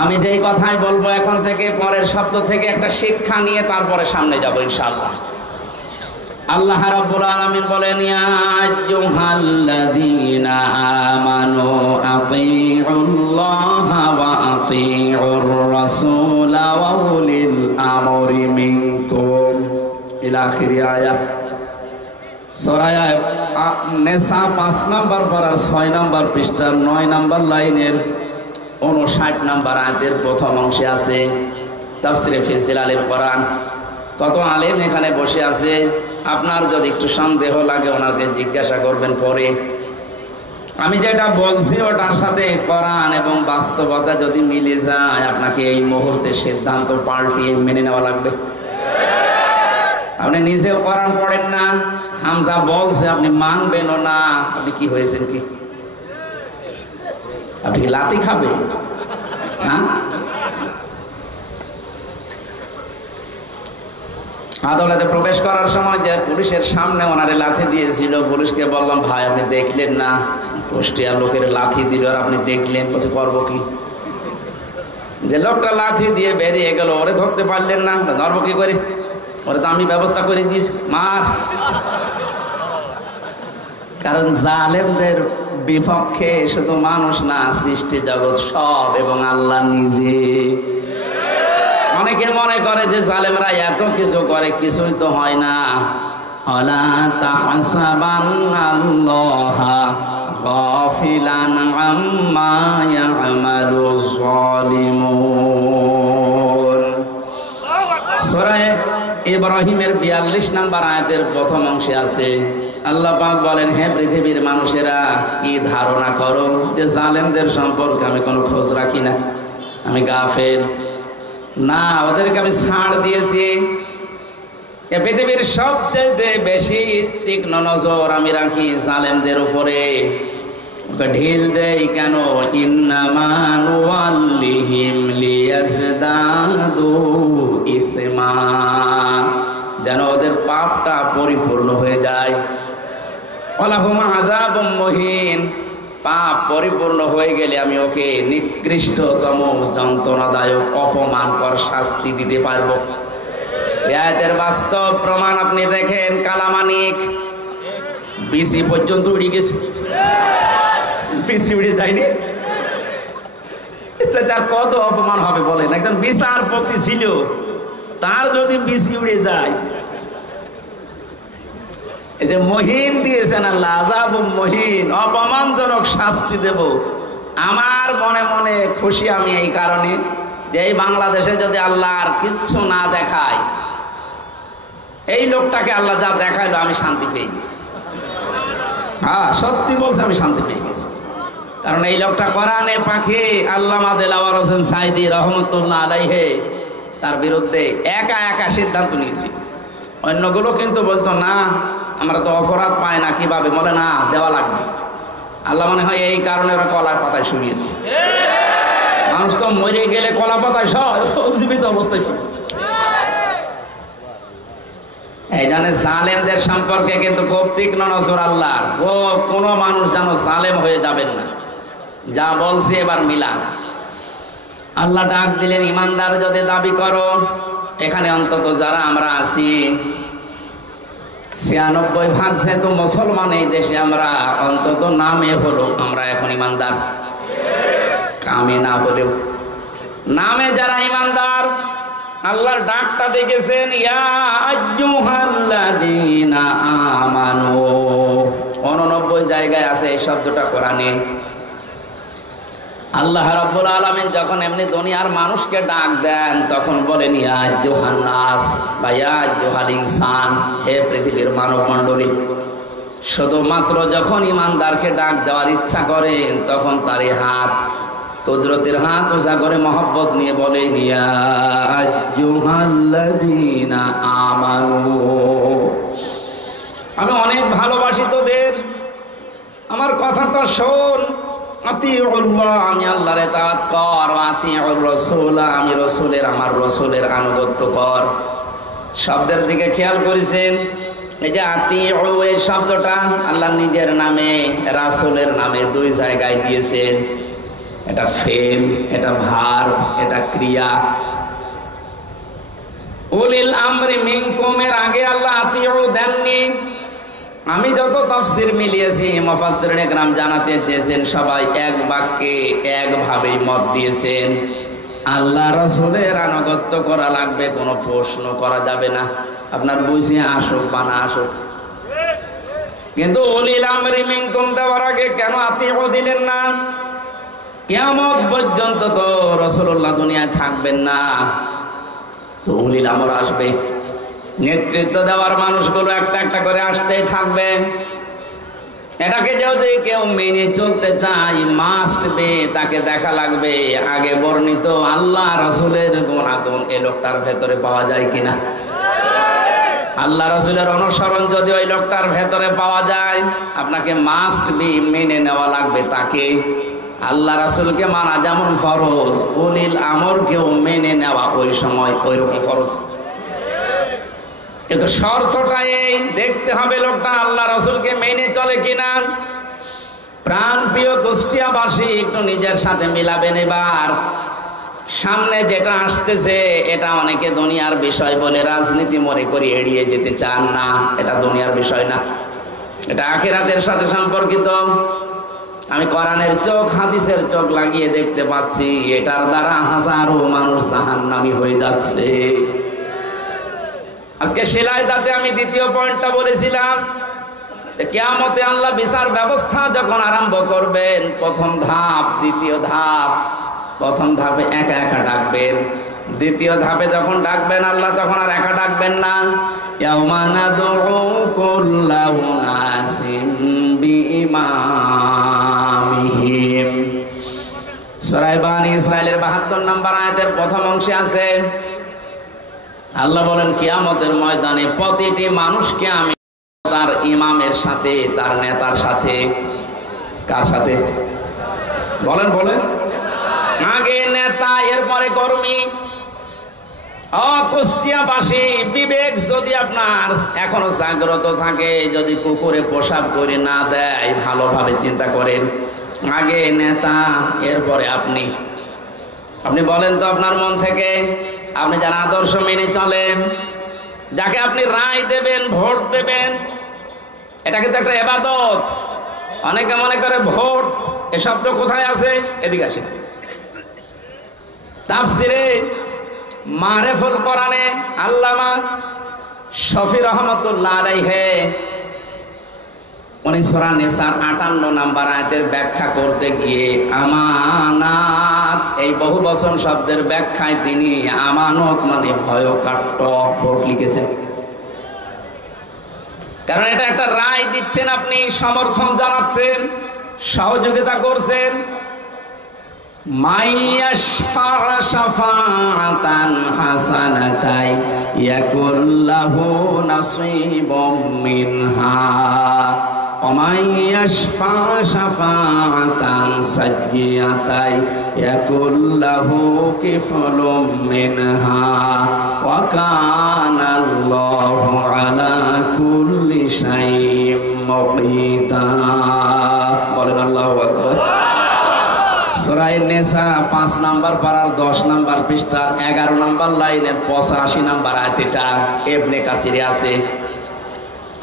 আমি যেই কথাই বলবো এখন থেকে পরের শব্দ থেকে একটা শিক্ষা নিয়ে তারপরে সামনে যাব ইনশাআল্লাহ। আল্লাহ রাব্বুল আলামিন বলেন, ইয়া আইয়ুহাল্লাযীনা আমানু আতিউল্লাহা ওয়া আতিউর রাসূলা ওয়া উলিল আমরি মিনকুম ইলা আখির আয়াত। সূরা নিসা 5 নম্বর পারার 6 নম্বর পৃষ্ঠার 9 নম্বর লাইনের 59 নম্বর আয়াতের প্রথম অংশে আছে তাফসীরে ফি জিলালিল কোরআন। কত আলেম এখানে বসে আছে, আপনার যদি একটু সন্দেহ লাগে ওনাকে জিজ্ঞাসা করবেন পরে। আমি যেটা বলছি ওটার সাথে কোরআন এবং বাস্তবতা যদি মিলে যায় আপনাকে এই মুহূর্তে সিদ্ধান্ত পাল্টিয়ে মেনে নেওয়া লাগবে। আপনি নিজেও কোরআন পড়েন না, হামজা বলছে আপনি মানবেনও না, আপনি কি হয়েছেন কি? আপনি কি লাথি খাবে? হ্যাঁ, আদালতে প্রবেশ করার সময় যে পুলিশের সামনে ওনারে লাথি দিয়েছিল, পুলিশকে বললাম ভাই আপনি দেখলেন না কুষ্টিয়ার লোকের লাথি দিল আর আপনি দেখলেন, বলছে করবো কি? যে লোকটা লাথি দিয়ে বেরিয়ে গেল ওরে ধরতে পারলেন না, ধরবো কি করে? ওরে তো আমি ব্যবস্থা করে দিয়েছি, মার। কারণ জালেমদের বিপক্ষে শুধু মানুষ না, সৃষ্টি জগৎ সব এবং আল্লাহ নিজে। অনেকে মনে করে যে জালেমরা এত কিছু করে, কিছুই তো হয় না। আলা তাহসাবান্নাল্লাহা গাফিলান আম্মা ইয়ামালুজ জালিমুন। সূরা ইব্রাহিমের 42 নম্বর আয়াতের প্রথম অংশে আছে আল্লাহ পাক বলেন, হে পৃথিবীর মানুষেরা, কি ধারণা করো যে জালেমদের সম্পর্কে আমি কোনো খোঁজ রাখি না, আমি গাফেল না, ওদেরকে আমি ছাড় দিয়েছি। এ পৃথিবীর সবচেয়ে বেশি তীক্ষ্ণ নজর আমি রাখি জালেমদের উপরে, ওকে ঢিল দেই কেন? ইন্নামা নুওয়াল্লিহিম লিয়াজদাদু ইসমা, যেন ওদের পাপটা পরিপূর্ণ হয়ে যায়। ওয়ালাহুম আযাবুম মুহিন, পাপ পরিপূর্ণ হয়ে গেলে আমি ওকে নিকৃষ্টতম যন্ত্রণাদায়ক অপমানকর শাস্তি দিতে পারবো। এর বাস্তব প্রমাণ আপনি দেখেন, কালামানিক বিসি পর্যন্ত উড়ে গেছে, বিসি উড়ে যায়নি, তার কত অপমান হবে বলেন? একজন বিচারপতি ছিল, তার যদি বিসি উড়ে যায়, এই যে মহিন দিয়েছেন আল্লাহ, আযাবুম মহিন, অপমানজনক শাস্তি দেব। আমার মনে মনে খুশি আমি এই কারণে যে এই বাংলাদেশে যদি আল্লাহ আর কিচ্ছু না দেখায়, এই লোকটাকে আল্লাহ যা দেখাইলো আমি শান্তি পেয়ে গেছি। হ্যাঁ সত্যি বলছে, আমি শান্তি পেয়ে গেছি। কারণ এই লোকটা কোরআনে পাখি আল্লামা দেলাওয়ার হোসেন সাইদি রহমতুল্লাহ আলাইহে তার বিরুদ্ধে একা একা সিদ্ধান্ত নিয়েছি। অন্যগুলো কিন্তু বলতো না, আমরা তো অপরাধ পাই না, কিভাবে? বলে না, দেওয়া লাগবে। আল্লাহ মনে হয় এই কারণে ওরা কলার পাতায় শুয়েছে। মানুষ তো মরে গেলে কলা পাতায় জীবিত অবস্থায় শুয়েছে। এই জানে জালেমদের সম্পর্কে কিন্তু খুব তীক্ষ্ণ নজর আল্লাহর। ও কোনো মানুষ যেন জালেম হয়ে যাবেন না, যা বলছি এবার মিলান। আল্লাহ ডাক দিলেন, ইমানদার যদি দাবি করো, এখানে অন্তত যারা আমরা আছি ৯৬% যেহেতু মুসলমান এই দেশে, আমরা অন্তত নামে হলো আমরা এখন ইমানদার, কামে না হলেও নামে যারা ইমানদার, আল্লাহর ডাকটা দেখেছেন, ইয়া আইয়ুহাল্লাযীনা আমানু, 89 জায়গায় আছে এই শব্দটা কোরআনে। আল্লাহ রাব্বুল আলামিন যখন এমনি দুনিয়ার মানুষকে ডাক দেন তখন বলেন, ইয়া আইয়ুহান নাস বা ইয়া আইয়ুহাল ইনসান, হে পৃথিবীর মানব মণ্ডলী। শুধুমাত্র যখন ইমানদারকে ডাক দেওয়ার ইচ্ছা করেন তখন তার হাত, কুদরতের হাত উঁচা করে মহব্বত নিয়ে বলেন, ইয়া আইয়ুহাল্লাযীনা আমানু, আমি অনেক ভালোবাসি তোদের, আমার কথাটা শোন। আতিউল্লাহ, আমি আল্লাহর ইতাআত কর। আতিউর রাসূল, আমি রাসূলের, আমার রাসূলের আনুগত্য কর। শব্দের দিকে খেয়াল করেছেন? এই যে আতিউ, এই শব্দটা আল্লাহ নিজের নামে রাসূলের নামে 2 জায়গায় দিয়েছেন। এটা ফেল, এটা ভার, এটা ক্রিয়া। উলিল আমরি মিনকুমের আগে আল্লাহ আতিউ দেননি। আমি যত তাফসীর মিলিয়েছি মুফাসসিরিনে কেরাম জানাতে চেয়েছেন, সবাই এক বাক্যে একভাবেই মত দিয়েছেন, আল্লাহ রাসূলের আনুগত্য করা লাগবে, কোনো প্রশ্ন করা যাবে না, আপনার বুঝে আসুক বা না আসুক। কিন্তু উলিল আমরি মিনকুম দেওয়ার আগে কেন আতিউ দিলেন না? কিয়ামত পর্যন্ত তো রাসূলুল্লাহ দুনিয়ায় থাকবেন না, তো উলিল আমর আসবে, নেতৃত্ব দেওয়ার মানুষগুলো একটা একটা করে আসতেই থাকবে। এটাকে যদি কেউ মেনে চলতে চায়, মাস্ট বে, তাকে দেখা লাগবে আগে বর্ণিত আল্লাহ রাসূলের গুণাগুণ এই লোকটার ভেতরে পাওয়া যায় কিনা। আল্লাহ রাসূলের অনুসরণ যদি ওই লোকটার ভেতরে পাওয়া যায়, আপনাকে মাস্ট বি মেনে নেওয়া লাগবে তাকে। আল্লাহ রাসূলকে মানা যেমন ফরজ, উলিল আমরকেও মেনে নেওয়া ওই সময় ওই রকম ফরজ। কিন্তু শর্তটা এই, দেখতে হবে লোকটা আল্লাহ রাসূলকে মেনে চলে কিনা। প্রাণ প্রিয় কুষ্টিয়াবাসী, একটু নিজের সাথে মিলাবেন এবার। সামনে যেটা আসতেছে এটা অনেকে দুনিয়ার বিষয় বলে রাজনীতি মনে করে এড়িয়ে যেতে চান না। এটা দুনিয়ার বিষয় না, এটা আখিরাতের সাথে সম্পর্কিত। আমি কোরআনের চোখ, হাদিসের চোখ লাগিয়ে দেখতে পাচ্ছি, এটার দ্বারা হাজারো মানুষ জাহান্নামী হয়ে যাচ্ছে। আজকে সেলাইদাতে আমি দ্বিতীয় পয়েন্টটা বলেছিলাম, কিয়ামতে আল্লাহ বিচার ব্যবস্থা যখন আরম্ভ করবেন, প্রথম ধাপ, দ্বিতীয় ধাপ। প্রথম ধাপে একা একা ডাকবেন, দ্বিতীয় ধাপে যখন ডাকবেন আল্লাহ, তখন আর একা ডাকবেন না। ইয়াউমা নাদউ কুল্লা উনাসিম বিইমামিহিম। সূরা বানী ইসরাঈলের ৭২ নম্বর আয়াতের প্রথম অংশে আছে, আল্লাহ বলেন কিয়ামতের ময়দানে প্রতিটি মানুষকে আমি তার ইমামের সাথে, তার নেতার সাথে। কার সাথে বলেন? বলেন। আগে নেতা, এরপরে কর্মী। কুষ্টিয়াবাসী, বিবেক যদি আপনার এখনো জাগ্রত থাকে, যদি কুকুরে পেশাব করে না দেয়, ভালোভাবে চিন্তা করেন, আগে নেতা, এরপরে আপনি। আপনি বলেন তো আপনার মন থেকে, আপনি যার আদর্শ মেনে চলেন, যাকে আপনি রায় দেবেন, ভোট দেবেন, এটা কিন্তু একটা ইবাদত। অনেকে মনে করে ভোট এ শব্দ কোথায় আছে, এদিকে আসে। তাফসিরে মারিফুল কোরআনে আল্লামা শফি রহমাতুল্লাহ আলাইহি উনি সূরা নিসার ৫৮ নম্বর আয়াতের ব্যাখ্যা করতে গিয়ে আমানাত, এই বহু বচন শব্দের ব্যাখ্যায় তিনি আমানত মানে ভয়কাট্য ভোট লিখেছেন। কারণ এটা একটা রায় দিচ্ছেন, আপনি সমর্থন জানাচ্ছেন, সহযোগিতা করছেন। মাইয়াশফা শাফাআতান হাসানাতাই ইয়াকুল্লাহু নাসীবুম মিনহা ওয়া মাইয়াশফা শাফাআতান সাজ্জিয়াতাই ইয়াকুল্লাহু কিফলুম মিনহা ওয়া কানাল্লাহু আলা কুল্লি শাইইন মুকিতা। বলেন আল্লাহু আকবার। সূরা নিসা ৫ নম্বর পারার ১০ নম্বর পৃষ্ঠার ১১ নম্বর লাইনের ৮৫ নম্বর আয়াত, এটা ইবনে কাসিরে আছে।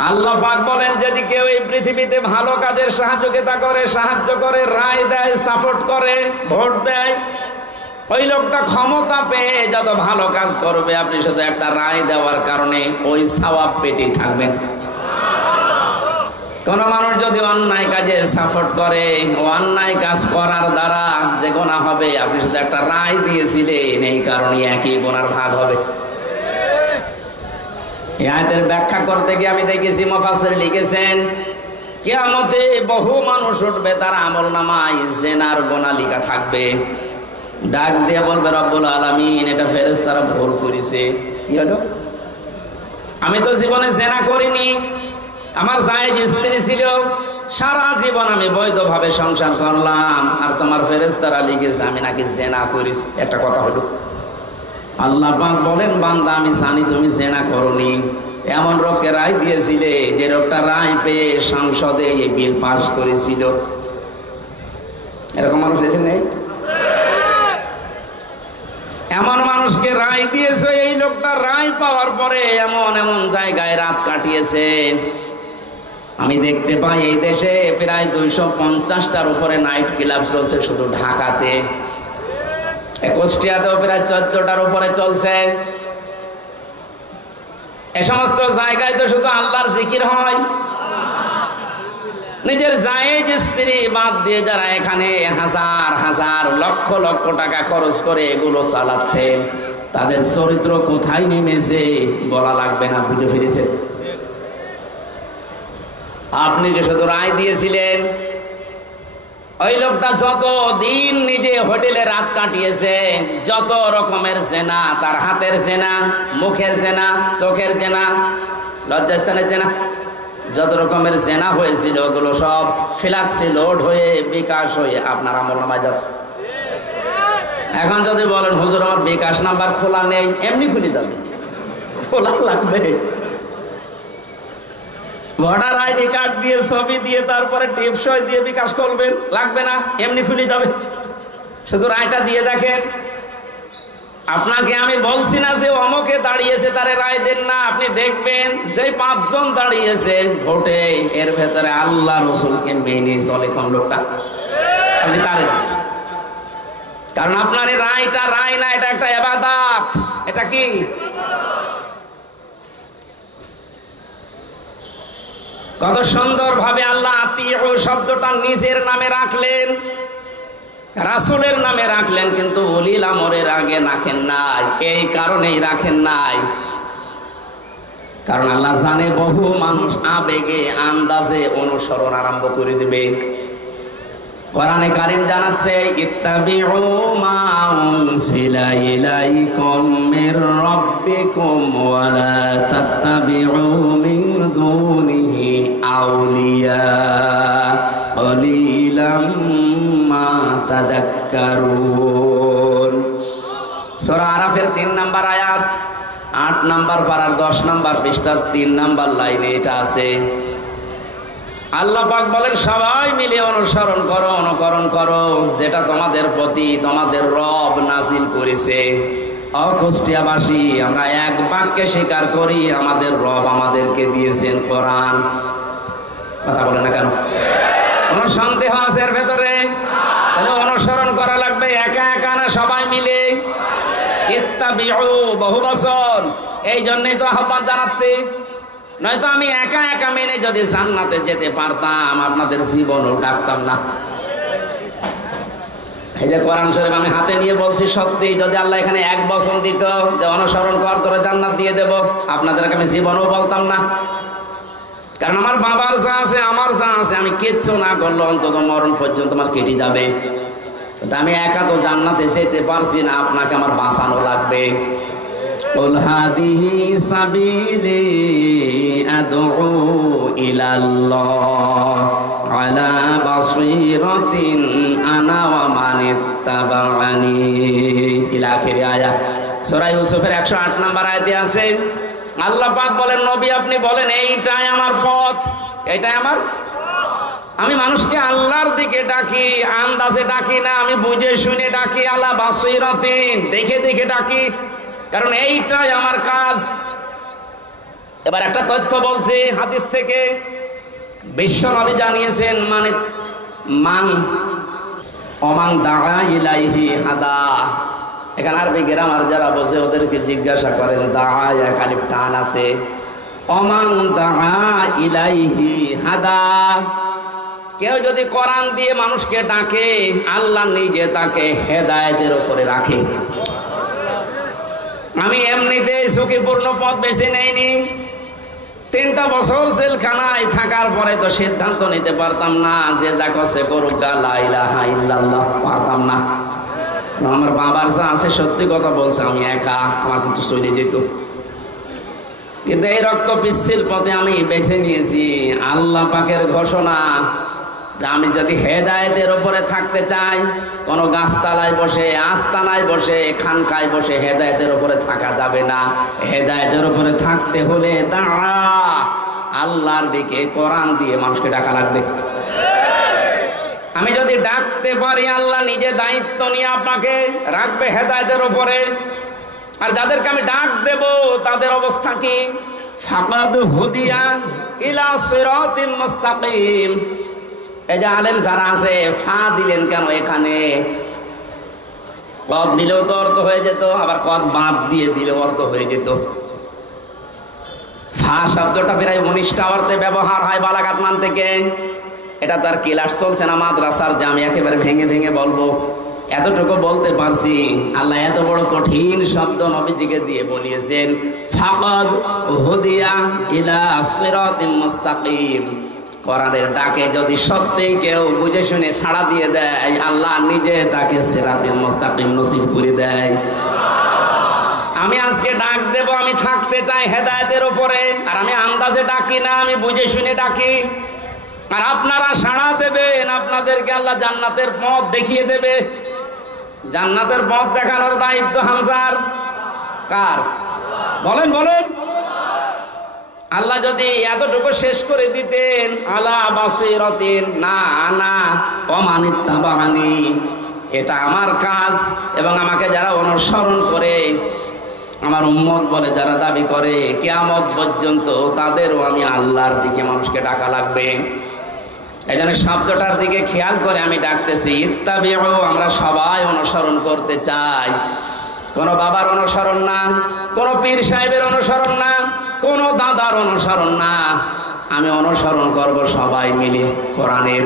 আল্লাহ পাক বলেন, যদি কেউ এই পৃথিবীতে ভালো কাজের সহযোগিতা করে, সাহায্য করে, রায় দেয়, সাপোর্ট করে, ভোট দেয়, ওই লোকটা ক্ষমতা পেয়ে যত ভালো কাজ করবে, আপনি শুধু একটা রায় দেওয়ার কারণে ওই সওয়াব পেতেই থাকবেন। কোন মানুষ যদি অন্যায় কাজে সাপোর্ট করে, অন্যায় কাজ করার দ্বারা যে গুনাহ হবে, আপনি শুধু একটা রায় দিয়েছিলেন, এই কারণে একই গুনার ভাগ হবে। এই আয়াতের ব্যাখ্যা করতে গিয়ে আমি দেখেছি মুফাসসির লিখেছেন, কিয়ামতে বহু মানুষ উঠবে, তার আমলনামায় জিনার গুনাহ লেখা থাকবে। ডাক দিয়ে বলবে, রব্বুল আলামিন, এটা ফেরেশতারা ভুল করেছে। কি হলো? আমি তো জীবনে জিনা করিনি, আমার জায়েজ স্ত্রী ছিল, সারা জীবন আমি বৈধভাবে সংসার করলাম, আর তোমার ফেরেশতারা লিখেছে আমি নাকি জিনা করেছি। একটা কথা হলো, আল্লাহ পাক বলেন, বান্দা আমি জানি তুমি জিনা করনি। এমন লোককে রায় দিয়েছিলে যে লোকটা রায় পেয়ে সংসদে এই বিল পাস করেছিল। এরকম মানুষ দেশে নেই? এমন মানুষকে রায় দিয়েছে, এই লোকটা রায় পাওয়ার পরে এমন এমন জায়গায় রাত কাটিয়েছে। আমি দেখতে পাই এই দেশে প্রায় 250টার উপরে নাইট ক্লাব চলছে শুধু ঢাকাতে। কুষ্টিয়াতেও প্রায় 14টার উপরে চলছে। এ সমস্ত জায়গায় তো শুধু আল্লাহর জিকির হয়। নিজের জায়েজ স্ত্রী বাদ দিয়ে যারা এখানে হাজার হাজার লক্ষ লক্ষ টাকা খরচ করে এগুলো চালাচ্ছে, তাদের চরিত্র কোথায় নেমেছে বলা লাগবে না, বুঝে ফিরেছে। আপনি যে শুধু রায় দিয়েছিলেন, ওই লোকটা যত দিন নিজে হোটেলে রাত কাটিয়েছে, যত রকমের জেনা, তার হাতের জেনা, মুখের জেনা, চোখের জেনা, লজ্জাস্থানের জেনা, যত রকমের জেনা হয়েছিল ওগুলো সব ফ্ল্যাক্সে লোড হয়ে বিকাশ হয়ে আপনার আমলনামায় যাচ্ছে। এখন যদি বলেন হুজুর আমার বিকাশ নাম্বার খোলা নেই, এমনি খুলে যাবে, খোলা লাগবে। ভোটার আইডি কার্ড দিয়ে ছবি দিয়ে তারপরে টিপসই দিয়ে বিকাশ করবেন, লাগবে না, এমনি খুলে যাবে। শুধু রায়টা দিয়ে দেখেন। আপনাকে আমি বলছি না যে অমুকে দাঁড়িয়েছে তারে রায় দেন না, আপনি দেখবেন যে 5 জন দাঁড়িয়েছে ভোটে, এর ভেতরে আল্লাহ রসুলকে মেনে চলে কোন লোকটা, আপনি তারে দেন। কারণ আপনার এই রায়টা রায় না, এটা একটা ইবাদত। এটা কি? কত সুন্দর ভাবে আল্লাহ আতিউ শব্দটা নিজের নামে রাখলেন, রাসূলের নামে রাখলেন, কিন্তু উলিল আমরের আগে রাখেন নাই। এই কারণেই রাখেন নাই, কারণ আল্লাহ জানে বহু মানুষ আবেগে আন্দাজে অনুসরণ আরম্ভ করে দিবে। কোরআনে কারীম জানাচ্ছে ইত্তাবিউ মা উনজিলা ইলাইকুম মির রাব্বিকুম ওয়া লা তাত্তাবিউ মিন দুনিহি আউলিয়া কলিলাম মা তাযাক্কারুন। সূরা আরাফের 3 নম্বর আয়াত, 8 নম্বর পারার 10 নম্বর পৃষ্ঠার 3 নম্বর লাইনে এটা আছে। আল্লাহ পাক বলেন সবাই মিলে অনুসরণ করো, অনুকরণ করো যেটা তোমাদের প্রতি তোমাদের রব নাজিল করেছে। কুষ্টিয়াবাসী আমরা এক বাক্যে স্বীকার করি আমাদের রব আমাদেরকে দিয়েছেন কোরআন। কথা বলে না কেন? কোন সন্দেহ আছে এর ভেতরে? তাহলে অনুসরণ করা লাগবে একা একা না, সবাই মিলে। ইত্তাবিউ বহু বছর, এই জন্যই তো আহ্বান জানাচ্ছি। নয়তো আমি একা একা মেনে যদি জান্নাতে যেতে পারতাম আপনাদের জীবনও ডাকতাম না। এই যে কোরআন শরীফ আমি হাতে নিয়ে বলছি, সত্যি যদি আল্লাহ এখানে 1 বছর দিত যে অনুসরণ কর তোরা জান্নাত দিয়ে দেব, আপনাদেরকে আমি জীবনও বলতাম না। কারণ আমার বাবার যা আছে, আমার যা আছে, আমি কিচ্ছু না করলে অন্তত মরণ পর্যন্ত আমার কেটে যাবে। আমি একা তো জান্নাতে যেতে পারছি না, আপনাকে আমার বাঁচানো লাগবে। قل هذه سبيلي أدعو إلى الله على بصيرة أنا ومن اتبعني إلى آخر آية। সূরা ইউসুফের 108 নম্বর আয়াতে আছে আল্লাহ পাক বলেন নবী আপনি বলেন এইটাই আমার পথ, এইটাই আমার। আমি মানুষকে আল্লাহর দিকে ডাকি, আন্দাজে ডাকি না, আমি বুঝে শুনে ডাকি, আলা বাসীরাতিন দেখে দেখে ডাকি, কারণ এইটাই আমার কাজ। এবার একটা তথ্য বলছি হাদিস থেকে, বিশ্ব নবী জানিয়েছেন মানে মান অমান দাআ ইলাইহি হাদা। এখানে আরবি গ্রামার যারা বসে ওদেরকে জিজ্ঞাসা করেন, দাআ এক আলিফ টান আছে, অমান দাআ ইলাইহি হাদা। কেউ যদি কোরআন দিয়ে মানুষকে ডাকে, আল্লাহ নিজে তাকে হেদায়েতের উপরে রাখে। আমি এমনিতে ঝুঁকিপূর্ণ পথ বেছে নেইনি। 3টা বছর জেলখানায় থাকার পরে তো সিদ্ধান্ত নিতে পারতাম না যে যা করছে করুক, লা ইলাহা ইল্লাল্লাহ, পারতাম না। আমার বাবার যা আছে সত্যি কথা বলছে, আমি একা, আমার কিন্তু চলে যেত। কিন্তু এই রক্ত পিচ্ছিল পথে আমি বেছে নিয়েছি। আল্লাহ পাকের ঘোষণা যে আমি যদি হেদায়েতের উপরে থাকতে চাই, কোনো গাছতলায় বসে, আস্তানায় বসে, খানকায় বসে হেদায়েতের উপরে থাকা যাবে না। হেদায়েতের উপরে থাকতে হলে দাঁড়া আল্লাহর দিকে কোরআন দিয়ে মানুষকে ডাকা লাগবে। আমি যদি ডাকতে পারি আল্লাহ নিজে দায়িত্ব নিয়ে আপনাকে রাখবে হেদায়েতের উপরে। আর যাদেরকে আমি ডাক দেব তাদের অবস্থা কি? ফাকাদ হুদিয়া ইলা সিরাতিল মুস্তাকিম। এই যে আলেম যারা আছে, ফা দিলেন কেন এখানে? কদ দিলেও তো অর্থ হয়ে যেত, আবার কদ বাদ দিয়ে দিলেও অর্থ হয়ে যেত। ফা শব্দটা প্রায় 19টা অর্থে ব্যবহার হয় বালাগাত মান থেকে। এটা তার ক্লাস চলছে না মাদ্রাসার, যে আমি একেবারে ভেঙে ভেঙে বলবো। এতটুকু বলতে পারছি, আল্লাহ এত বড় কঠিন শব্দ নবীজিকে দিয়ে বলিয়েছেন, ফাকাদ হুদিয়া ইলা সিরাতিল মুস্তাকিম। কোরআনের ডাকে যদি সত্যিই কেউ বুঝে শুনে সাড়া দিয়ে দেয়, আল্লাহ নিজে তাকে সিরাতিল মুস্তাকিম নসিব করে দেয়। আমি আজকে ডাক দেব, আমি থাকতে চাই হেদায়েতের উপরে, আর আমি আন্দাজে ডাকি না, আমি বুঝে শুনে ডাকি। আর আপনারা সাড়া দেবেন, আপনাদেরকে আল্লাহ জান্নাতের পথ দেখিয়ে দেবে। জান্নাতের পথ দেখানোর দায়িত্ব হামজার কার? বলেন বলেন। আল্লাহ যদি এতটুকু শেষ করে দিতেন, আলা বাসিরাতিন, না আনা ওয়া মান ইত্তাবাআনি, এটা আমার কাজ, এবং আমাকে যারা অনুসরণ করে, আমার উম্মত বলে যারা দাবি করে, কিয়ামত পর্যন্ত তাদেরও আমি আল্লাহর দিকে মানুষকে ডাকা লাগবে। এই জন্য শব্দটার দিকে খেয়াল করে আমি ডাকতেছি, ইত্তাবিউ, আমরা সবাই অনুসরণ করতে চাই। কোনো বাবার অনুসরণ না, কোনো পীর সাহেবের অনুসরণ না, কোনো দাদার অনুসরণ না। আমি অনুসরণ করব সবাই মিলে কোরআনের।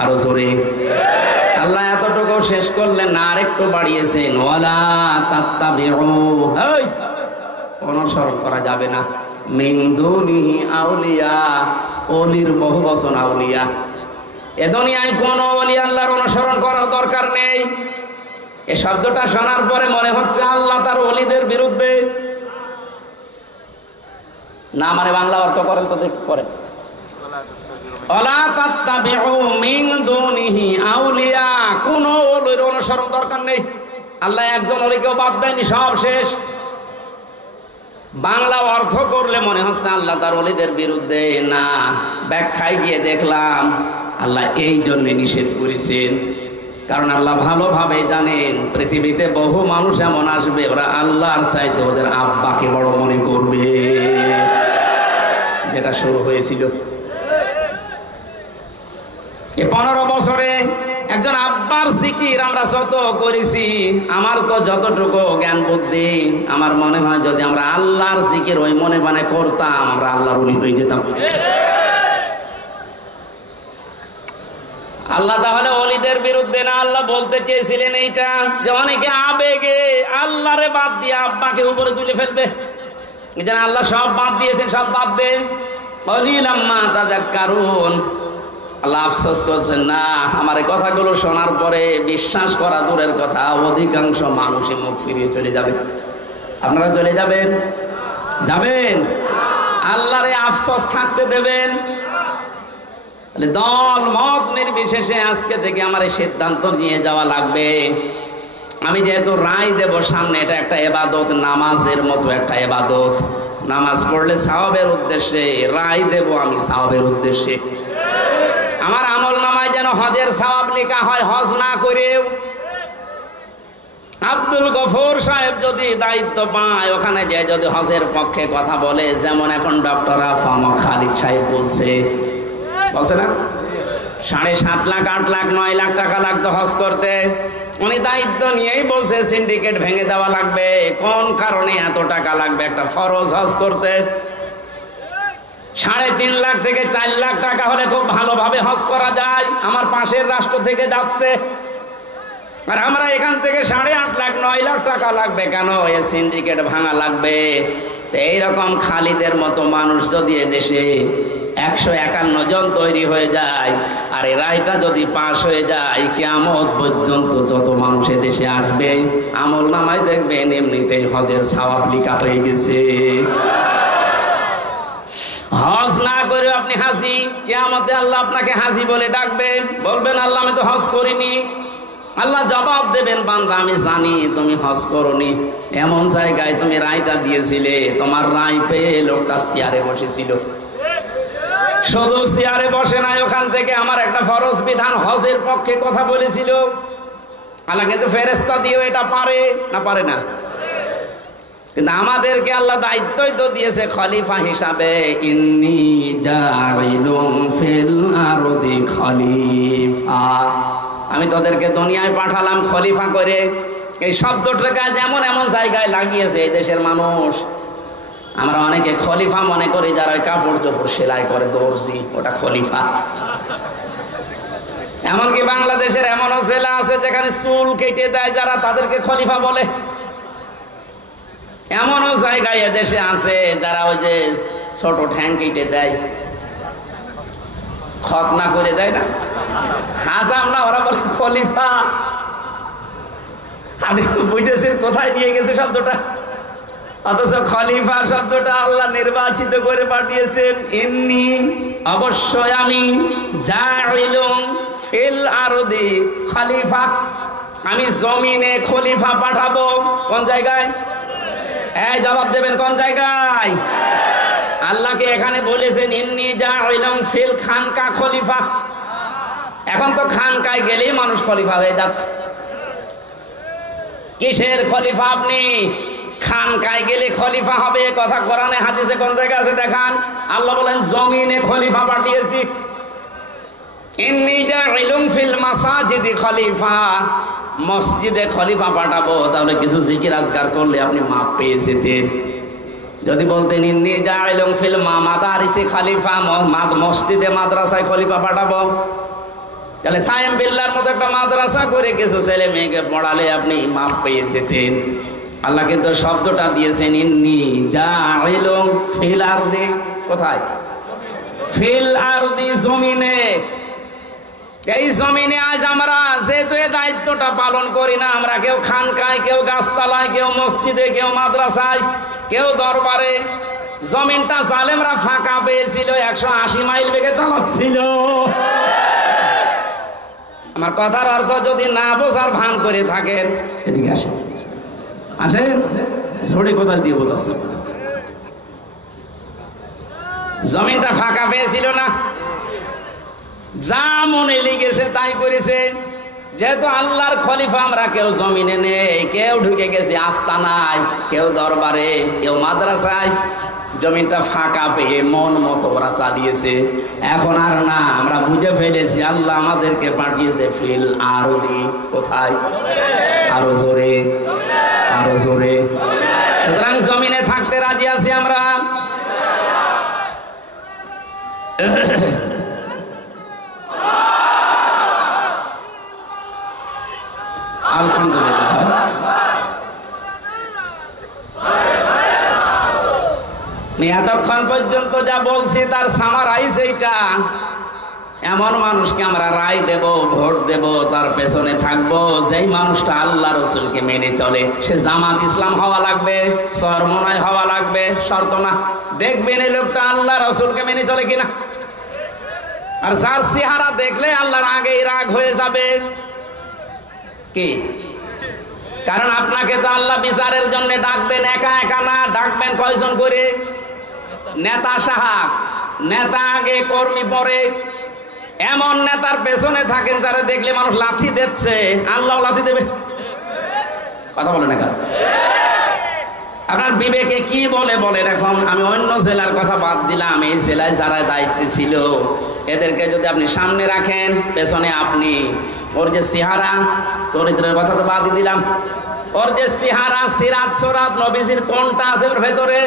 আরো জোরে। আল্লাহ এতটুকু শেষ করলেন না, আরেকটু বাড়িয়েছেন, ওয়ালা তাত্তাবিউ, এই অনুসরণ করা যাবে না, মিন দুনিহি আউলিয়া, ওলির বহু বচন আউলিয়া। এ দুনিয়ায় কোনো ওলি আল্লাহর অনুসরণ করার দরকার নেই। এই শব্দটা শোনার পরে মনে হচ্ছে আল্লাহ তার ওলিদের বিরুদ্ধে। না মানে বাংলা অর্থ করেন তো, করেন, ওয়ালা তাত্তাবিউ মিন দুনিহি আউলিয়া, কোনো ওলির অনুসরণ দরকার নেই। আল্লাহ একজন ওলিকেও বাদ দেয়নি, সব শেষ। বাংলা অর্থ করলে মনে হচ্ছে আল্লাহ তার ওলিদের বিরুদ্ধে। না, ব্যাখ্যায় গিয়ে দেখলাম আল্লাহ এই জন্য নিষেধ করেছেন, কারণ আল্লাহ ভালোভাবে জানেন পৃথিবীতে বহু মানুষ এমন আসবে, ওরা আল্লাহর চাইতে ওদের আব্বাকে বড় মনে করবে, যেটা শুরু হয়েছিল এই 15 বছরে। একজন আব্বার জিকির আমরা যত করেছি, আমার তো যতটুকু জ্ঞান বুদ্ধি, আমার মনে হয় যদি আমরা আল্লাহর জিকির ওই মনে মানে করতাম, আমরা আল্লাহর ওলি হয়ে যেতাম। আল্লাহ তাহলে ওলিদের বিরুদ্ধে না, আল্লাহ বলতে চেয়েছিলেন এইটা, যে অনেকে আবেগে আল্লাহরে বাদ দিয়ে আব্বাকে উপরে তুলে ফেলবে। এই জন্য আল্লাহ সব বাদ দিয়েছেন, সব বাদ দে, কলিলাম মা তাযাক্কারুন। আল্লাহ আফসোস করছেন, না, আমার এই কথাগুলো শোনার পরে বিশ্বাস করা দূরের কথা, অধিকাংশ মানুষই মুখ ফিরিয়ে চলে যাবে। আপনারা চলে যাবেন? যাবেন? আল্লাহরে আফসোস থাকতে দেবেন? দল মত নির্বিশেষে আজকে থেকে আমার এই সিদ্ধান্ত নিয়ে যাওয়া লাগবে। আমি যেহেতু রায় দেব সামনে, এটা একটা ইবাদত, নামাজের মতো একটা ইবাদত। নামাজ পড়লে সওয়াবের উদ্দেশ্যে, রায় দেব আমি সওয়াবের উদ্দেশ্যে। আমার আমল নামায় যেন হজের সওয়াব লেখা হয়, হজ না করেও। আব্দুল গফুর সাহেব যদি দায়িত্ব পায়, ওখানে যে যদি হজের পক্ষে কথা বলে, যেমন এখন ডক্টর আফম খালিদ সাহেব বলছে না, 7.5 লাখ 8 লাখ 9 লাখ টাকা লাগতো হজ করতে। উনি দায়িত্ব নিয়েই বলছে সিন্ডিকেট ভেঙে দেওয়া লাগবে। কোন কারণে এত টাকা লাগবে একটা ফরজ হজ করতে? 3.5 লাখ থেকে 4 লাখ টাকা হলে খুব ভালোভাবে হজ করা যায়। আমার পাশের রাষ্ট্র থেকে যাচ্ছে, আর আমরা এখান থেকে 8.5 লাখ 9 লাখ টাকা লাগবে কেন? এ সিন্ডিকেট ভাঙা লাগবে। তো এইরকম খালিদের মতো মানুষ যদি এদেশে 151 জন তৈরি হয়ে যায়, আর এই রায়টা যদি পাশ হয়ে যায়, কিয়ামত পর্যন্ত যত মানুষ দেশে আসবে, আমল নামায় দেখবেন এমনিতেই হজের সওয়াব লেখা হয়ে গেছে। হজ না করে আপনি হাজি, কিয়ামতে আল্লাহ আপনাকে হাজি বলে ডাকবে, বলবেন আল্লাহ আমি তো হজ করিনি। আল্লাহ জবাব দেবেন, বান্দা আমি জানি তুমি হজ করনি, এমন জায়গায় তুমি রায়টা দিয়েছিলে, তোমার রায় পেয়ে লোকটা চেয়ারে বসেছিল। শুধু চেয়ারে বসে নাই, ওখান থেকে আমার একটা ফরজ বিধান হজের পক্ষে কথা বলেছিল। আল্লাহ কিন্তু ফেরেশতা দিয়েও এটা পারে না, পারে না? কিন্তু আমাদেরকে আল্লাহ দায়িত্বই তো দিয়েছে খলিফা হিসাবে, ইন্নী জাইলুম ফিল আরদি খলিফা, আমি তোদেরকে দুনিয়ায় পাঠালাম খলিফা করে। এই শব্দটাকে যেমন এমন জায়গায় লাগিয়েছে এই দেশের মানুষ। আমরা অনেকে খলিফা মনে করি যারা ওই কাপড় চোপড় সেলাই করে, দর্জি, ওটা খলিফা। এমনকি বাংলাদেশের এমনও জেলা আছে যেখানে চুল কেটে দেয় যারা, তাদেরকে খলিফা বলে। এমনও জায়গায় এদেশে আছে যারা ওই যে ছোট ঠ্যাং কেটে দেয়, খতনা করে দেয় না, হাসাম না, ওরা বলে খলিফা। আপনি বুঝেছেন কোথায় নিয়ে গেছে শব্দটা? অথচ খলিফা শব্দটা আল্লাহ নির্বাচিত করে পাঠিয়েছেন। ইন্নী, অবশ্যই আমি, জাইলুম ফিল আরদি খলিফা, আমি জমিনে খলিফা পাঠাবো। কোন জায়গায়? এই জবাব দেবেন, কোন জায়গায়? আল্লাহকে এখানে বলেছেন ইন্নী জাইলুম ফিল খানকা খলিফা। এখন তো খানকায় গেলেই মানুষ খলিফা হয়ে যাচ্ছে। কিসের খলিফা আপনি? খানকায় গেলে খলিফা হবে, কথা কোরআনে হাদিসে কোন জায়গায় আছে দেখান? আল্লাহ বলেন জমিনে খলিফা পাঠিয়েছি। ইন্নী জাইলুম ফিল মাসাজিদি খলিফা, মসজিদে খলিফা পাঠাবো। তাহলে কিছু জিকির আজকার করলে আপনি মাপ পেয়ে যেতেন। যদি বলতেন ইন্নী জাইলুম ফিল মাদারিসি খলিফা, মসজিদে মাদ্রাসায় খলিফা পাঠাবো, তাহলে সায়েম বিল্লাহর মতো একটা মাদ্রাসা করে কিছু ছেলে মেয়েকে পড়ালে আপনি মাপ পেয়ে যেতেন। আল্লাহ কিন্তু শব্দটা দিয়েছেন ইন্নী জাইলুম ফিল আরদি। কোথায়? ফিল আরদি, জমিনে। এই জমিনে আজ আমরা যেহেতু এই দায়িত্বটা পালন করি না, আমরা কেউ খানকায়, কেউ গাছতলায়, কেউ মসজিদে, কেউ মাদ্রাসায়, কেউ দরবারে। জমিনটা জালেমরা ফাঁকা পেয়েছিল, 180 মাইল বেগে চালাচ্ছিল। আমার কথার অর্থ যদি না বোঝার ভান করে থাকেন, এদিকে আসেন, আসেন, ঝড়ে কোথায় দিয়ে বলতেছে। জমিনটা ফাঁকা পেয়েছিল না, যা মনে লেগেছে তাই করেছে। যেহেতু আল্লাহর খলিফা আমরা, কেউ জমিনে নেই, কেউ ঢুকে গেছে আস্তানায়, কেউ দরবারে, কেউ মাদ্রাসায়। জমিনটা ফাঁকা পেয়ে মন মতো ওরা চালিয়েছে। এখন আর না, আমরা বুঝে ফেলেছি আল্লাহ আমাদেরকে পাঠিয়েছে ফিল আরদি। কোথায়? আরো জোরে, আরো জোরে। সুতরাং জমিনে থাকতে রাজি আছি আমরা। আলহামদুলিল্লাহ। এতক্ষণ পর্যন্ত যা বলছি তার সামারাইজ এইটা। এমন মানুষকে আমরা রায় দেব, ভোট দেব, তার পেছনে থাকবো যেই মানুষটা আল্লাহ রসুলকে মেনে চলে। সে জামাত ইসলাম হওয়া লাগবে, চরমনায় হওয়া লাগবে, শর্ত না। দেখবেন এই লোকটা আল্লাহ রসুলকে মেনে চলে কিনা। আর যার চেহারা দেখলে আল্লাহর আগেই রাগ হয়ে যাবে কি? কারণ আপনাকে তো আল্লাহ বিচারের জন্য ডাকবেন, একা একা না, ডাকবেন কয়জন করে? নেতা সাহাব, নেতা আগে কর্মী পরে। এমন নেতার পেছনে থাকেন যারা দেখলে মানুষ লাথি দিচ্ছে, আল্লাহ লাথি দেবে। কথা বলে না কেন? আপনার বিবেকে কি বলে বলেন? এখন আমি অন্য জেলার কথা বাদ দিলাম, এই জেলায় যারা দায়িত্বে ছিল এদেরকে যদি আপনি সামনে রাখেন, পেছনে আপনি। ওর যে চেহারা, চরিত্রের কথা তো বাদই দিলাম, ওর যে চেহারা, সিরাত সরাত নবীজির কোনটা আছে ওর ভেতরে,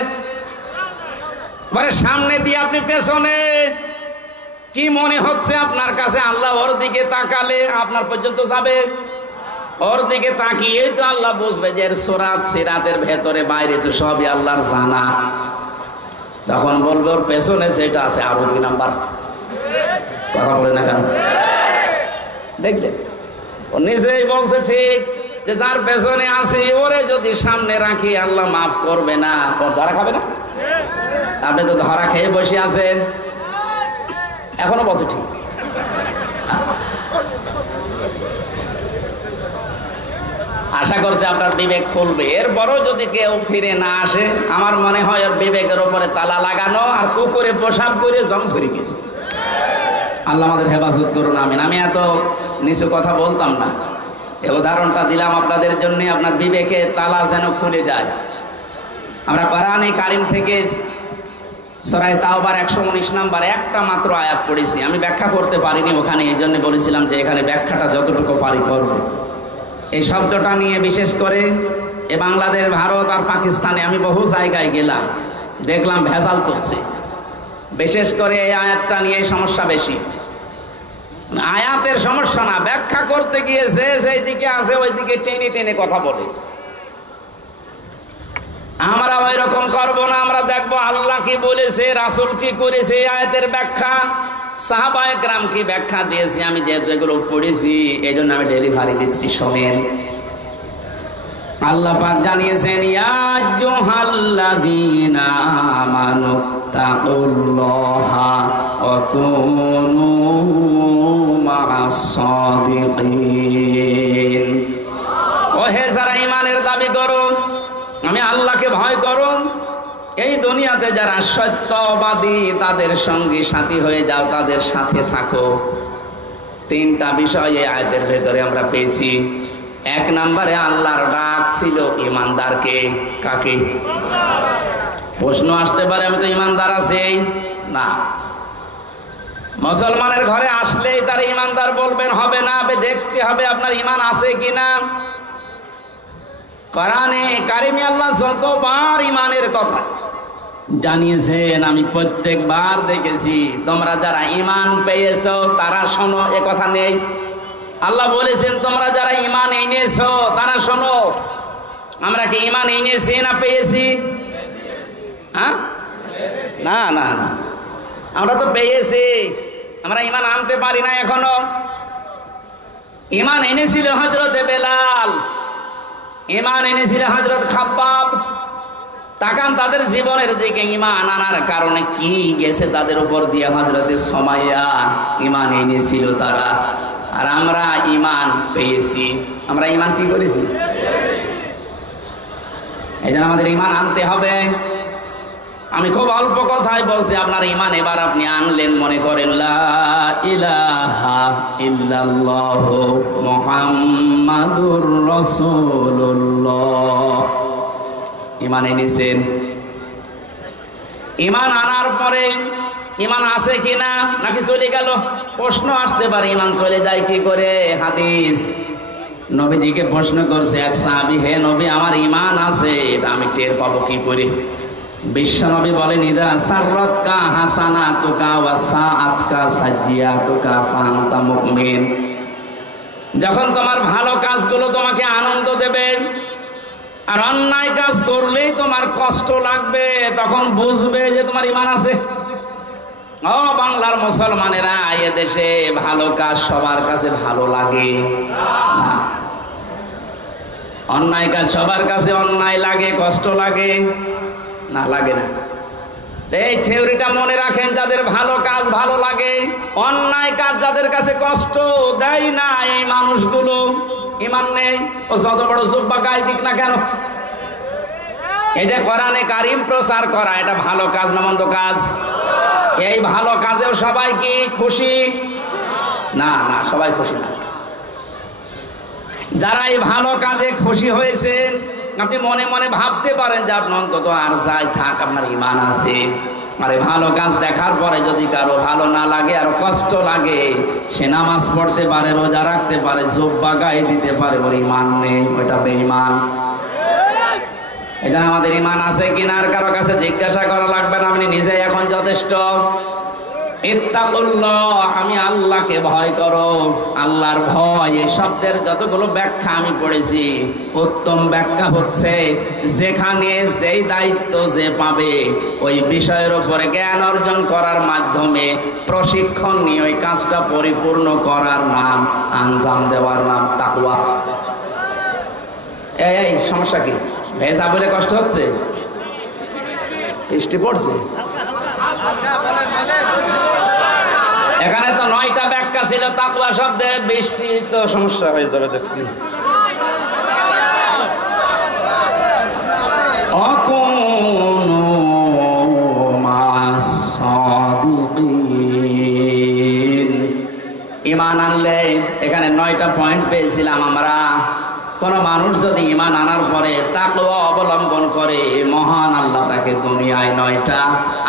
সামনে দিয়ে আপনি পেছনে। কি মনে হচ্ছে আপনার কাছে? আল্লাহ ওর দিকে তাকালে আপনার পর্যন্ত যাবে। ওর দিকে তাকিয়েই তো আল্লাহ বুঝবে যে এর সরাত সিরাতের ভেতরে বাইরে তো সবই আল্লাহর জানা। তখন বলবে ওর পেছনে যেটা আছে আরো 2 নাম্বার। কথা বলে না কেন? দেখলেন, ও নিজেই বলছে ঠিক যে যার পেছনে আছে ওরে যদি সামনে রাখি আল্লাহ মাফ করবে না। ও ধরা খাবে না? আপনি তো ধরা খেয়ে বসে আছেন, এখনো বলছে ঠিক। আশা করছি আপনার বিবেক খুলবে। এরপরও যদি কেউ ফিরে না আসে, আমার মনে হয় ওর বিবেকের উপরে তালা লাগানো আর কুকুরে পোশাক করে জং ধরে গেছে। আল্লাহ আমাদের হেফাজত করুন, আমিন। আমি এত নিচু কথা বলতাম না, এই উদাহরণটা দিলাম আপনাদের জন্য, আপনার বিবেকে তালা যেন খুলে যায়। আমরা কোরআনে কারিম থেকে সূরা তাওবার 119 নম্বর একটা মাত্র আয়াত পড়েছি। আমি ব্যাখ্যা করতে পারিনি ওখানে, এই জন্য বলেছিলাম যে এখানে ব্যাখ্যাটা যতটুকু পারি করব। এই শব্দটা নিয়ে বিশেষ করে এ বাংলাদেশ, ভারত আর পাকিস্তানে আমি বহু জায়গায় গেলাম, দেখলাম ভেজাল চলছে। বিশেষ করে এই আয়াতটা নিয়ে সমস্যা বেশি। আয়াতের সমস্যা না, ব্যাখ্যা করতে গিয়ে যে যেই দিকে আছে ওই দিকে টেনে টেনে কথা বলে। আমরা ওই রকম করবো না, আমরা দেখবো আল্লাহ কি বলেছে, রাসূল কি করেছে, আয়াতের ব্যাখ্যা, সাহাবায়ে কেরাম কি ব্যাখ্যা দিয়েছে। আমি যেহেতু এগুলো পড়েছি এই জন্য আমি ডেলিভারি দিচ্ছি, শোনেন। আল্লাহ পাক জানিয়েছেন, ইয়া আইয়ুহাল্লাযীনা আমানু তাকুল্লাহা ওয়া কুনু মা'আস সাদিকিন। ও হে যারা ঈমানের দাবি করো, আমি আল্লাহকে ভয় করো, এই দুনিয়াতে যারা সত্যবাদী তাদের সঙ্গী সাথী হয়ে যাও, তাদের সাথে থাকো। তিনটা বিষয় এই আয়াতের ভেতরে আমরা পেয়েছি। এক নম্বরে আল্লাহর ডাক ছিল ঈমানদারকে। কাকে? প্রশ্ন আসতে পারে, আমি তো ঈমানদার আছি না। মুসলমানের ঘরে আসলেই তার ঈমানদার বলবেন হবে না, দেখতে হবে আপনার ঈমান আছে কিনা। কোরআনে কারিমে আল্লাহ যতবার ঈমানের কথা জানিয়েছেন আমি প্রত্যেকবার দেখেছি তোমরা যারা ঈমান পেয়েছো তারা শোনো, এ কথা নেই। আল্লাহ বলেছেন তোমরা যারা ঈমান এনেছো তারা শোনো। আমরা কি ঈমান এনেছি না পেয়েছি? হ্যাঁ, না না না, আমরা তো পেয়েছি, আমরা ঈমান আনতে পারি না এখনো। ঈমান এনেছিল হযরতে বেলাল, ঈমান এনেছিল হযরত খাব্বাব। তাকান তাদের জীবনের দিকে, ঈমান আনার কারণে কি গেছে তাদের উপর দিয়ে। হযরতে সুমাইয়া ঈমান এনেছিল তারা, আর আমরা ঈমান পেয়েছি। আমরা ঈমান কি করেছি? এই জন্য আমাদের ঈমান আনতে হবে। আমি খুব অল্প কথায় বলছি, আপনার ঈমান এবার আপনি আনলেন। মনে করেন লা ইলাহা ইল্লাল্লাহু মুহাম্মাদুর রাসূলুল্লাহ। ঈমান এনেছেন। ঈমান আনার পরে ঈমান আছে কিনা নাকি চলে গেল? প্রশ্ন আসতে পারে, ঈমান চলে যায় কি করে? হাদিস নবীজিকে প্রশ্ন করছে এক সাহাবী, হে নবী আমার ঈমান আছে, এটা আমি টের পাবো কি করে? বিশ্বনবী বলেন, ইদা সাররাতকা হাসানাতুকা ওয়া সাআতকা সাজ্জিয়াতুকা ফাআনতা মুমিন। যখন তোমার ভালো কাজগুলো তোমাকে আনন্দ দেবে আর অন্যায় কাজ করলেই তোমার কষ্ট লাগবে, তখন বুঝবে যে তোমার ঈমান আছে। ও বাংলার মুসলমানেরা, এ দেশে ভালো কাজ সবার কাছে ভালো লাগে না। অন্যায় কাজ সবার কাছে অন্যায় লাগে, কষ্ট লাগে না, লাগে না। এই থিওরিটা মনে রাখেন, যাদের ভালো কাজ ভালো লাগে, অন্যায় কাজ যাদের কাছে কষ্ট দেয় না, এই মানুষগুলো ঈমান নেই। ও যত বড় জুব্বা গায়ে দিক না কেন, এই যে কোরআনে কারিম প্রচার করা, এটা ভালো কাজ না মন্দ কাজ? এই ভালো কাজেও সবাই কি খুশি? না না, সবাই খুশি না। যারা এই ভালো কাজে খুশি হয়েছেন, আপনি মনে মনে ভাবতে পারেন যে আপনি অন্তত আর যাই থাক আপনার ঈমান আছে। আর এই ভালো কাজ দেখার পরে যদি কারো ভালো না লাগে আর কষ্ট লাগে, সে নামাজ পড়তে পারে, রোজা রাখতে পারে, জুব্বা গায়ে দিতে পারে, ওর ঈমান নেই, ওটা বেঈমান। এটা আমাদের ঈমান আছে কিনা আর কারো কাছে জিজ্ঞাসা করা লাগবে না, আপনি নিজেই এখন যথেষ্ট। ইত্তাকুল্লাহ, আমি আল্লাহকে ভয় করো। আল্লাহর ভয়, এই শব্দের যতগুলো ব্যাখ্যা আমি পড়েছি, উত্তম ব্যাখ্যা হচ্ছে যেখানে যেই দায়িত্ব যে পাবে ওই বিষয়ের উপরে জ্ঞান অর্জন করার মাধ্যমে প্রশিক্ষণ নিয়ে ওই কাজটা পরিপূর্ণ করার নাম, আঞ্জাম দেওয়ার নাম তাকওয়া। এই সমস্যা কি? ভেজা বলে কষ্ট হচ্ছে? বৃষ্টি পড়ছে? এখানে তো 9টা ব্যাখ্যা ছিল তাকওয়া শব্দের, বৃষ্টি তো সমস্যা হয়ে যাবে দেখছি। পয়েন্ট পেয়েছিলাম আমরা, কোন মানুষ যদি ঈমান আনার পরে তাকওয়া অবলম্বন করে, মহান আল্লাহ তাকে দুনিয়ায় 9টা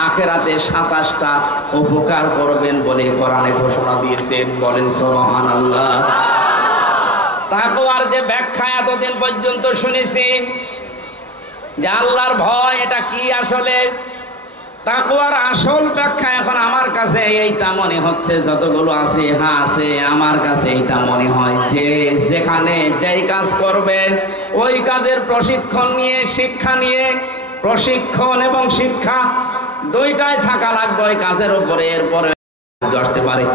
আখিরাতে 27টা উপকার করবেন বলে কোরআনে ঘোষণা দিয়েছেন। বলেন সুবহানাল্লাহ। তাকওয়ার যে ব্যাখ্যা এতদিন পর্যন্ত শুনেছি যে আল্লাহর ভয় এটা কি, আসলে তাকওয়ার আসল ব্যাখ্যা এখন আমার কাছে এইটা মনে হচ্ছে, যতগুলো আছে হ্যাঁ আছে, আমার কাছে এইটা মনে হয় যে যেখানে যেই কাজ করবে ওই কাজের প্রশিক্ষণ নিয়ে, শিক্ষা নিয়ে, প্রশিক্ষণ এবং শিক্ষা দুইটাই থাকা লাগবে ওই কাজের উপরে, এরপরে আসতে পারে।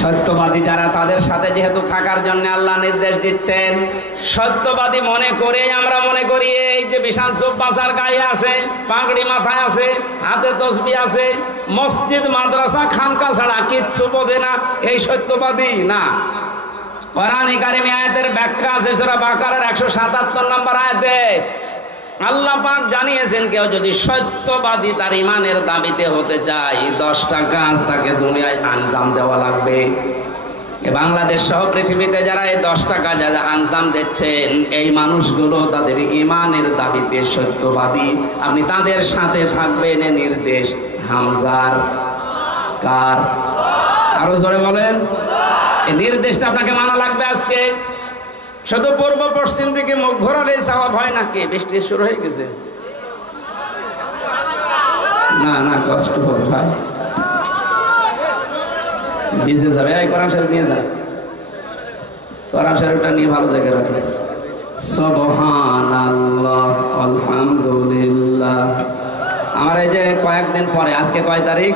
সত্যবাদী যারা, তাদের সাথে যেহেতু থাকার জন্য আল্লাহ নির্দেশ দিচ্ছেন, সত্যবাদী মনে করে আমরা মনে করি এই যে বিশাল চোপ বাজার গায়ে আছে, পাগড়ি মাথায় আছে, হাতে তসবিহ আছে, মসজিদ মাদ্রাসা খানকা ছাড়া কিচ্ছু বোঝে না, এই সত্যবাদী না। কোরআনে কারিমে আয়াতের ব্যাখ্যা আছে সূরা বাকারার 177 নম্বর আয়াতে আল্লাহ পাক জানিয়েছেন, কেউ যদি সত্যবাদী তার ইমানের দাবিতে হতে চায়, 10টা কাজ তাকে দুনিয়ায় আঞ্জাম দেওয়া লাগবে। বাংলাদেশ সহ পৃথিবীতে যারা এই 10টা কাজ আঞ্জাম দিচ্ছেন, এই মানুষগুলো তাদের ইমানের দাবিতে সত্যবাদী। আপনি তাদের সাথে থাকবেন, এ নির্দেশ হামজার। কার? আরো জোরে বলেন। এই নির্দেশটা আপনাকে মানা লাগবে আজকে। শুধু পূর্ব পশ্চিম দিকে মুখ ঘোরালে সওয়াব হয় নাকি? বৃষ্টি শুরু হয়ে গেছে। না না, কষ্ট হবে ভাই, ভিজে যাবে। এই কোরআন শরীফ নিয়ে যান, কোরআন শরীফটা নিয়ে ভালো জায়গায় রাখে। সুবহানাল্লাহ, আলহামদুলিল্লাহ। আমার এই যে কয়েকদিন পরে, আজকে কয় তারিখ?